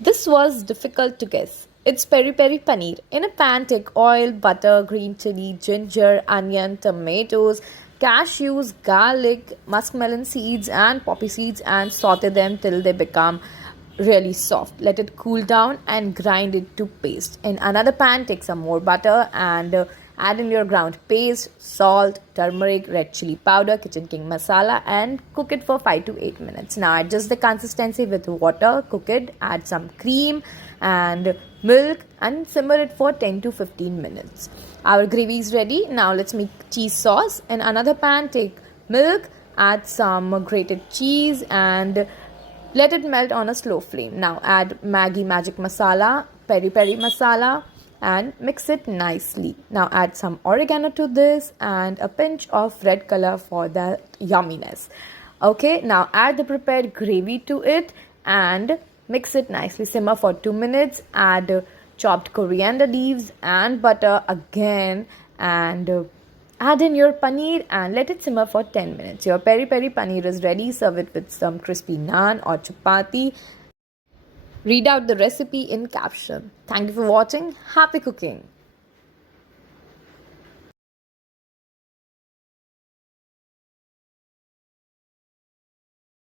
This was difficult to guess. It's peri peri paneer. In a pan, take oil, butter, green chili, ginger, onion, tomatoes, cashews, garlic, muskmelon seeds, and poppy seeds, and saute them till they become really soft. Let it cool down and grind it to paste. In another pan, take some more butter and add in your ground paste, salt, turmeric, red chili powder, kitchen king masala, and cook it for 5 to 8 minutes. Now adjust the consistency with water, cook it, add some cream and milk, and simmer it for 10 to 15 minutes. Our gravy is ready. Now let's make cheese sauce. In another pan, take milk, add some grated cheese, and let it melt on a slow flame. Now add Maggi magic masala, peri peri masala, and mix it nicely. Now add some oregano to this and a pinch of red color for the yumminess. Okay, now add the prepared gravy to it and mix it nicely. Simmer for 2 minutes. Add chopped coriander leaves and butter again, and add in your paneer and let it simmer for 10 minutes. Your peri peri paneer is ready. Serve it with some crispy naan or chapati. Read out the recipe in caption. Thank you for watching. Happy cooking!